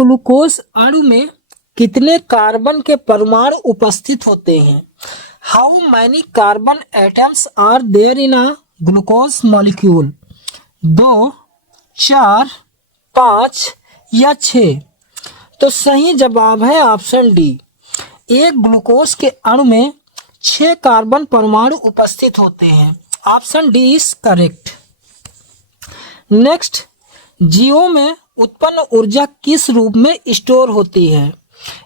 Glucose अणु में कितने कार्बन के परमाणु उपस्थित होते हैं? How many carbon atoms are there in a glucose molecule? 2, 4, 5 या 6? तो सही जवाब है ऑप्शन डी। एक ग्लूकोज के अणु में 6 कार्बन परमाणु उपस्थित होते हैं। Option D is correct. Next, जीवों में उत्पन्न ऊर्जा किस रूप में स्टोर होती है?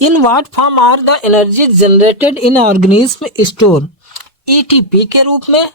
In what form are the energy generated in organism store? ATP के रूप में,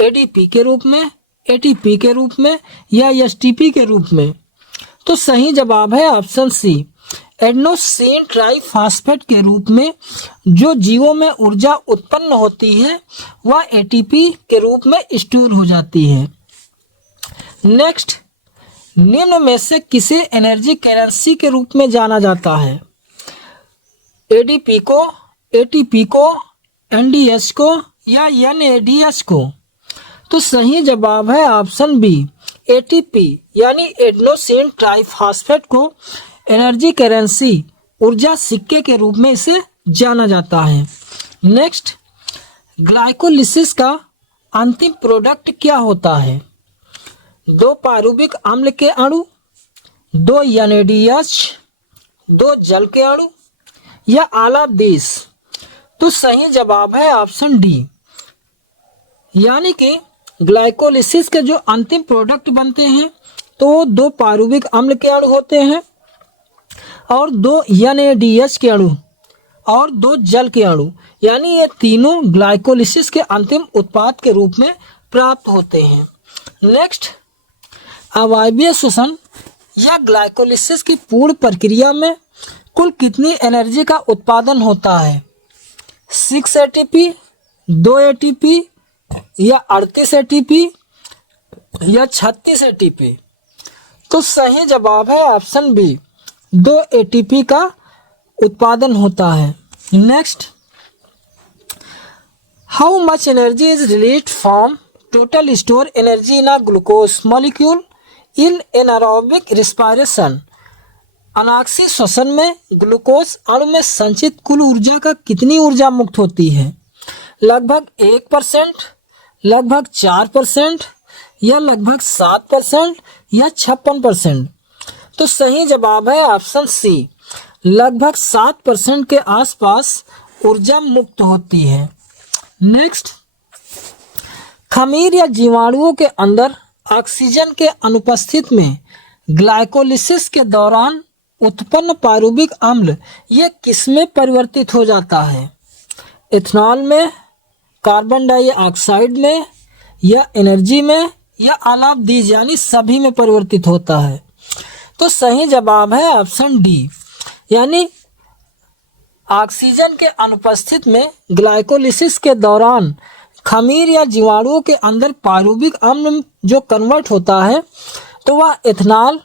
एडीपी के रूप में, एटीपी के रूप में या एसटीपी के रूप में? तो सही जवाब है ऑप्शन सी, एडेनोसिन ट्राइफॉस्फेट के रूप में। जो जीवों में ऊर्जा उत्पन्न होती है वह एटीपी के रूप में स्टोर हो जाती है। नेक्स्ट, निम्न में से किसे एनर्जी करेंसी के रूप में जाना जाता है? एडीपी को, एटीपी को, एनडीएस को या एनएडीएस को? तो सही जवाब है ऑप्शन बी, एटीपी यानी एडेनोसिन ट्राइफॉस्फेट को एनर्जी करेंसी, ऊर्जा सिक्के के रूप में इसे जाना जाता है। नेक्स्ट, ग्लाइकोलिसिस का अंतिम प्रोडक्ट क्या होता है? 2 पारुविक अम्ल के अणु, 2 NADH, 2 जल के अणु या आला देश? तो सही जवाब है ऑप्शन डी, यानी कि ग्लाइकोलिसिस के जो अंतिम प्रोडक्ट बनते हैं तो 2 पारुविक अम्ल के अणु होते हैं और 2 NADH के अणु और 2 जल के अणु, यानी ये तीनों ग्लाइकोलिसिस के अंतिम उत्पाद के रूप में प्राप्त होते हैं। नेक्स्ट, अवायवीय श्वसन या ग्लाइकोलिसिस की पूर्ण प्रक्रिया में कुल कितनी एनर्जी का उत्पादन होता है? 6 ATP, 2 ATP या 38 ATP या 36 ATP? तो सही जवाब है ऑप्शन बी, 2 ATP का उत्पादन होता है। Next, how much energy is released from total store energy in a glucose molecule in anaerobic respiration? अनाक्षी श्वसन में ग्लूकोज अणु में संचित कुल ऊर्जा का कितनी ऊर्जा मुक्त होती है? लगभग 1%, लगभग 4% या लगभग 7% या 56%? तो सही जवाब है ऑप्शन सी, लगभग 7% के आसपास ऊर्जा मुक्त होती है। नेक्स्ट, खमीर या जीवाणुओं के अंदर ऑक्सीजन के अनुपस्थित में ग्लाइकोलिसिस के दौरान उत्पन्न पारुविक अम्ल ये किसमें परिवर्तित हो जाता है? इथेनॉल में, कार्बन डाइऑक्साइड में या एनर्जी में या आलापदीज यानी सभी में परिवर्तित होता है? तो सही जवाब है ऑप्शन डी, यानी ऑक्सीजन के अनुपस्थित में ग्लाइकोलिसिस के दौरान खमीर या जीवाणुओं के अंदर पारुविक अम्ल जो कन्वर्ट होता है तो वह इथेनॉल,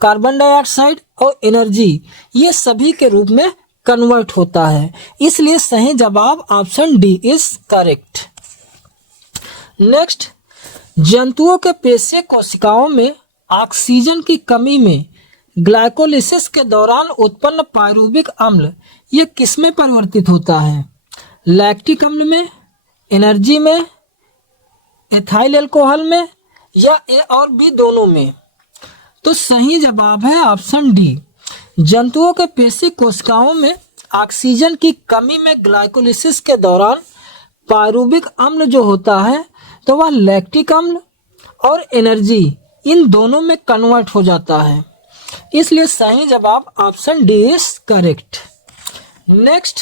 कार्बन डाइऑक्साइड और एनर्जी ये सभी के रूप में कन्वर्ट होता है। इसलिए सही जवाब option D is correct. Next, जंतुओं के पेशीय कोशिकाओं में ऑक्सीजन की कमी में ग्लाइकोलिसिस के दौरान उत्पन्न पारुविक अम्ल ये किसमें परिवर्तित होता है? लैक्टिक अम्ल में, एनर्जी में, एथाइल अल्कोहल में या ए और बी दोनों में? तो सही जवाब है ऑप्शन डी, जंतुओं के पेशी कोशिकाओं में ऑक्सीजन की कमी में ग्लाइकोलिसिस के दौरान पारुविक अम्ल जो होता है तो वह लैक्टिक अम्ल और एनर्जी इन दोनों में कन्वर्ट हो जाता है। इसलिए सही जवाब option D is correct. Next,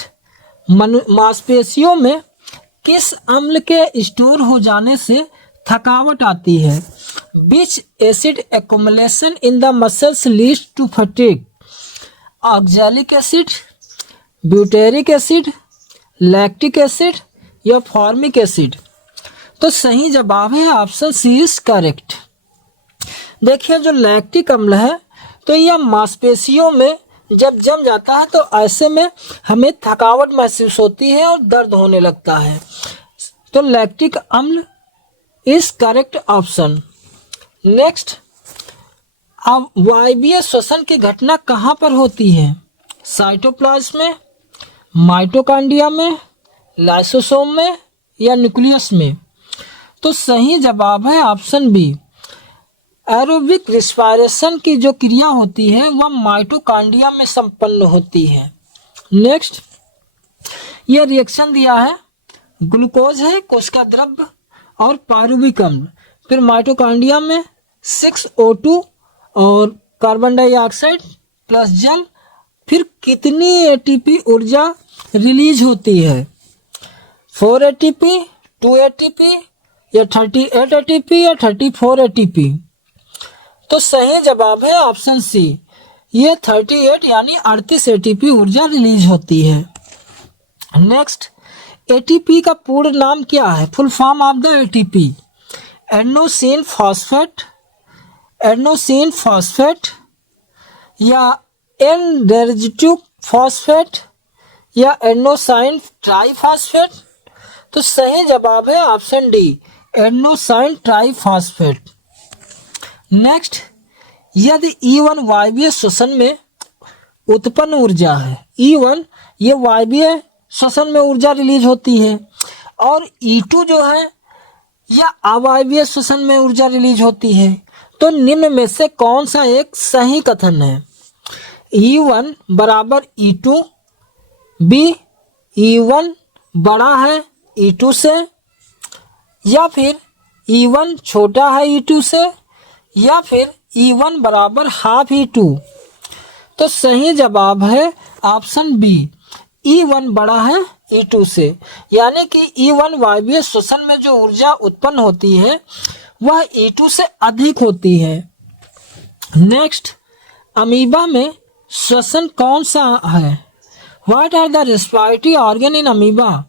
मांसपेशियों में किस अम्ल के स्टोर हो जाने से थकावट आती है? Which acid accumulation in the muscles leads to fatigue? Oxalic acid, butyric acid, lactic acid या फॉर्मिक एसिड? तो सही जवाब है ऑप्शन सी इज करेक्ट। देखिए, जो लैक्टिक अम्ल है तो यह मांसपेशियों में जब जम जाता है तो ऐसे में हमें थकावट महसूस होती है और दर्द होने लगता है। तो लैक्टिक अम्ल इज करेक्ट ऑप्शन। नेक्स्ट, अब वायवीय श्वसन की घटना कहाँ पर होती है? साइटोप्लाज्म में, माइटोकॉन्ड्रिया में, लाइसोसोम में या न्यूक्लियस में? तो सही जवाब है ऑप्शन बी। एरोबिक रिस्पायरेशन की जो क्रिया होती है वह माइटोकॉन्ड्रिया में संपन्न होती है। नेक्स्ट, यह रिएक्शन दिया है, ग्लूकोज है, कोशिका द्रव्य और पारुविक अम्ल, फिर माइटोकॉन्ड्रिया में 6O2 और कार्बन डाइऑक्साइड प्लस जल, फिर कितनी एटीपी ऊर्जा रिलीज होती है? 4 ATP, 2 ATP या 38 ATP या 34 ATP? तो सही जवाब है ऑप्शन सी, ये 38 यानी 38 ATP ऊर्जा रिलीज होती है। नेक्स्ट, ATP का पूर्ण नाम क्या है? Full form of the ATP? Adenosine phosphate, adenosine phosphate या एन-डेरिवेटिव फॉस्फेट या एडेनोसाइन ट्राइफॉस्फेट? तो सही जवाब है option D, adenosine triphosphate. Next, यदि E1 वायवीय श्वसन में उत्पन्न ऊर्जा है, E1 ये वायवीय श्वसन में ऊर्जा रिलीज होती है, और E2 जो है यह अवायवीय श्वसन में ऊर्जा रिलीज होती है, तो निम्न में से कौन सा एक सही कथन है? E1 बराबर E2, बी E1 बड़ा है E2 से, या फिर E1 छोटा है E2 से, या फिर E1 बराबर हाफ E2? तो सही जवाब है ऑप्शन बी, E1 बड़ा है E2 से, यानी कि E1 वायवीय श्वसन में जो ऊर्जा उत्पन्न होती है वह E2 से अधिक होती है। नेक्स्ट, अमीबा में श्वसन कौन सा है? What are the respiratory organ in amoeba?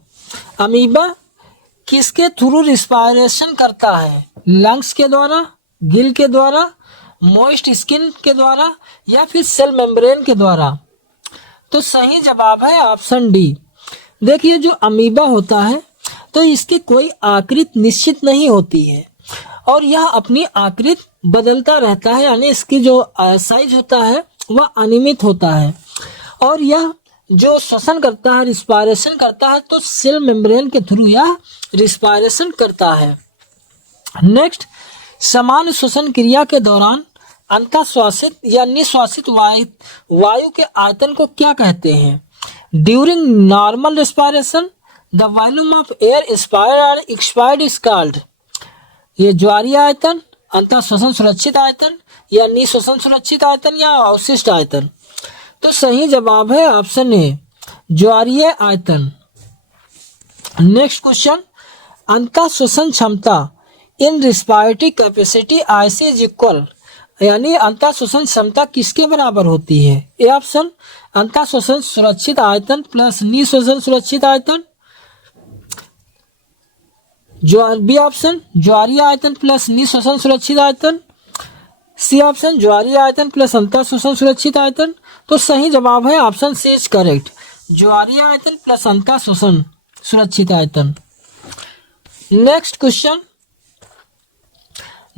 Amoeba किसके थ्रू रिस्पायरेशन करता है? लंग्स के द्वारा, गिल के द्वारा, मॉइस्ट स्किन के द्वारा या फिर सेल मेम्ब्रेन के द्वारा? तो सही जवाब है ऑप्शन डी। देखिए, जो अमीबा होता है तो इसकी कोई आकृति निश्चित नहीं होती है और यह अपनी आकृति बदलता रहता है, यानी इसकी जो साइज होता है वह अनियमित होता है, और यह जो श्वसन करता है, रिस्पायरेशन करता है, तो सेल मेम्ब्रेन के थ्रू यह रिस्पायरेशन करता है। नेक्स्ट, समान श्वसन क्रिया के दौरान अंतःश्वासित या निश्वासित वायु के आयतन को क्या कहते हैं? During normal respiration the volume of air inspired और एक्सपायर्ड इज कॉल्ड। ये ज्वारीय आयतन, अंतःश्वसन सुरक्षित आयतन या निश्वसन सुरक्षित आयतन या अवशिष्ट आयतन? तो सही जवाब है ऑप्शन ए, ज्वारीय आयतन। नेक्स्ट क्वेश्चन, अंतःश्वसन क्षमता in respiratory capacity IC is equal, यानी अंतःश्वसन क्षमता किसके बराबर होती है? ए ऑप्शन, अंतःश्वसन सुरक्षित आयतन प्लस निश्वसन सुरक्षित आयतन, बी ऑप्शन, ज्वारीय आयतन प्लस निश्वसन सुरक्षित आयतन, सी ऑप्शन, ज्वारीय आयतन प्लस अंतःश्वसन सुरक्षित आयतन। तो सही जवाब है ऑप्शन सी इज करेक्ट, ज्वारीय आयतन प्लस अंतःश्वसन सुरक्षित आयतन। नेक्स्ट क्वेश्चन,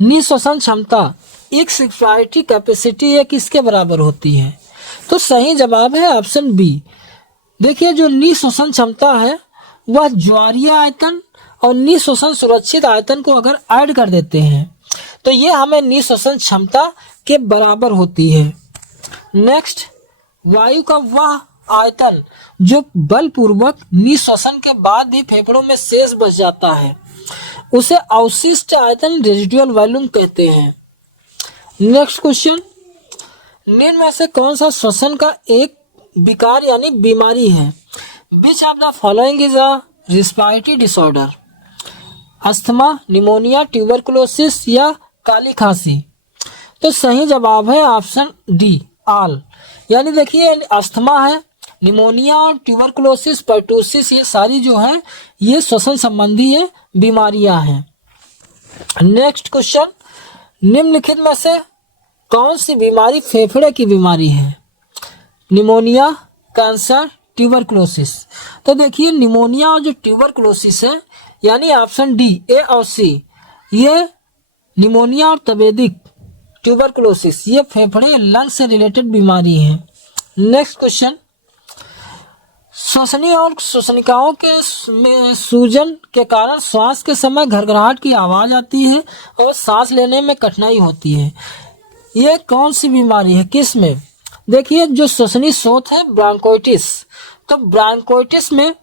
निश्वसन क्षमता एक्स रेस्पिरेटरी कैपेसिटी ये किसके बराबर होती है? तो सही जवाब है ऑप्शन बी। देखिए, जो निश्वसन क्षमता है वह ज्वारीय आयतन और निश्वसन सुरक्षित आयतन को अगर ऐड कर देते हैं तो ये हमें निश्वसन क्षमता के बराबर होती है। नेक्स्ट, वायु का वह आयतन जो बलपूर्वक निश्वसन के बाद भी फेफड़ों में शेष बच जाता है उसे अवशिष्ट आयतन, रेजिडुअल वॉल्यूम कहते हैं। नेक्स्ट क्वेश्चन, निम्न में से कौन सा श्वसन का एक विकार यानी बीमारी है? Which of the following is a respiratory disorder? Asthma, pneumonia, tuberculosis या काली खांसी? तो सही जवाब है ऑप्शन डी, ऑल। यानी देखिए, अस्थमा है, निमोनिया और ट्यूबरकुलोसिस, पर्टूसिस, ये सारी जो है ये श्वसन संबंधी है बीमारियां हैं। नेक्स्ट क्वेश्चन, निम्नलिखित में से कौन सी बीमारी फेफड़े की बीमारी है? Pneumonia, cancer, tuberculosis? तो देखिए, निमोनिया और जो ट्यूबरकुलोसिस है यानी ऑप्शन डी, ए और सी, ये निमोनिया और तपेदिक ट्यूबरकुलोसिस, ये फेफड़े लंग से रिलेटेड बीमारी है। नेक्स्ट क्वेश्चन, श्वसनी और श्वसनिकाओं के में सूजन के कारण श्वास के समय घरघराहट की आवाज आती है और सांस लेने में कठिनाई होती है। ये कौन सी बीमारी है, किस में? देखिए, जो श्वसनी शोथ है ब्रांकोइटिस, तो ब्रांकोइटिस में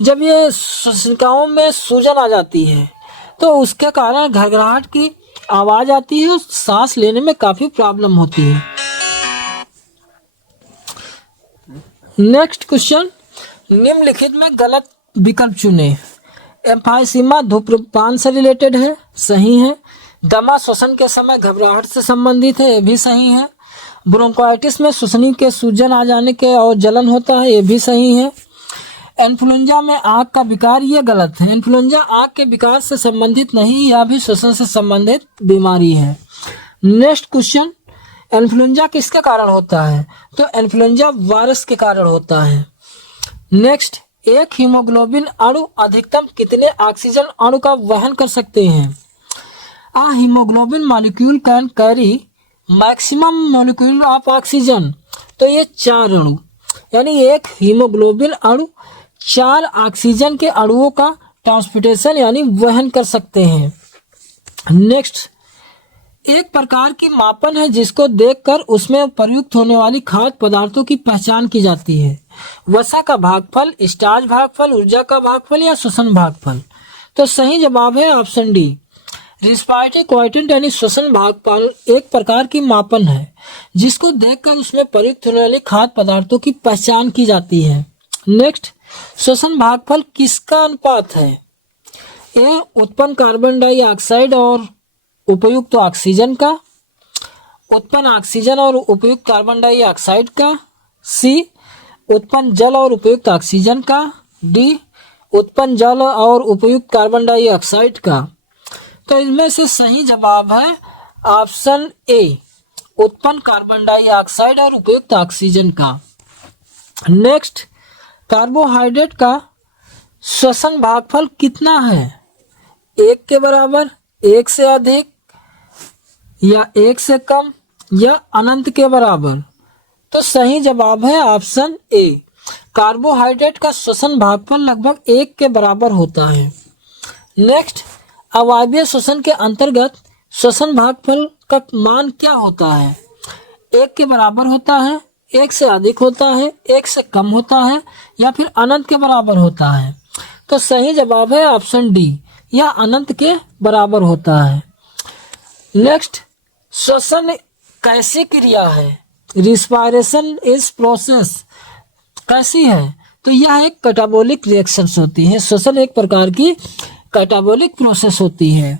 जब ये श्वसनिकाओं में सूजन आ जाती है तो उसके कारण घरघराहट की आवाज आती है और सांस लेने में काफी प्रॉब्लम होती है। नेक्स्ट क्वेश्चन, निम्नलिखित में गलत विकल्प चुने। एम्फाइसीमा धूम्रपान से रिलेटेड है, सही है। दमा श्वसन के समय घबराहट से संबंधित है, ये भी सही है। ब्रोंकाइटिस में श्वसनी के सूजन आ जाने के और जलन होता है, ये भी सही है। इन्फ्लुएंजा में आंख का विकार, ये गलत है। इन्फ्लुएंजा आंख के विकार से संबंधित नहीं, यह भी श्वसन से संबंधित बीमारी है। नेक्स्ट क्वेश्चन, इन्फ्लुएंजा किसके कारण होता है? तो इन्फ्लुएंजा वायरस के कारण होता है। नेक्स्ट, एक हीमोग्लोबिन अणु अधिकतम कितने ऑक्सीजन अणु का वहन कर सकते हैं? A haemoglobin molecule can carry maximum molecule of oxygen, तो ये 4 अणु, यानी एक हीमोग्लोबिन अणु 4 ऑक्सीजन के अणुओं का ट्रांसपोर्टेशन यानी वहन कर सकते हैं। नेक्स्ट, एक प्रकार की मापन है जिसको देखकर उसमें प्रयुक्त होने वाली खाद्य पदार्थों की पहचान की जाती है। वसा का भागफल, स्टार्च भागफल, ऊर्जा का भागफल या श्वसन भागफल? तो सही जवाब है ऑप्शन डी। रिस्पायरेटरी क्वाइटेंट यानी श्वसन भागफल एक प्रकार की मापन है जिसको देखकर उसमें प्रयुक्त होने वाले खाद्य पदार्थों की पहचान की जाती है। नेक्स्ट, श्वसन भागफल किसका अनुपात है? ए उत्पन्न कार्बन डाइऑक्साइड और उपयुक्त ऑक्सीजन का, उत्पन्न ऑक्सीजन और उपयुक्त कार्बन डाइऑक्साइड का, सी उत्पन्न जल और उपयुक्त ऑक्सीजन का, डी उत्पन्न जल और उपयुक्त कार्बन डाइऑक्साइड का। तो इनमें से सही जवाब है ऑप्शन ए, उत्पन्न कार्बन डाइऑक्साइड और उपयुक्त ऑक्सीजन का। नेक्स्ट, कार्बोहाइड्रेट का श्वसन भागफल कितना है? 1 के बराबर, 1 से अधिक या 1 से कम या अनंत के बराबर? तो सही जवाब है ऑप्शन ए, कार्बोहाइड्रेट का श्वसन भागफल लगभग 1 के बराबर होता है। नेक्स्ट, अवायवीय श्वसन के अंतर्गत श्वसन भागफल का मान क्या होता है? 1 के बराबर होता है, 1 से अधिक होता है, 1 से कम होता है या फिर अनंत के बराबर होता है? तो सही जवाब है ऑप्शन डी, यह अनंत के बराबर होता है। नेक्स्ट, श्वसन कैसी क्रिया है? रिस्पायरेशन इज प्रोसेस कैसी है? तो यह एक कैटाबोलिक रिएक्शंस होती है। श्वसन एक प्रकार की कैटाबोलिक प्रोसेस होती है।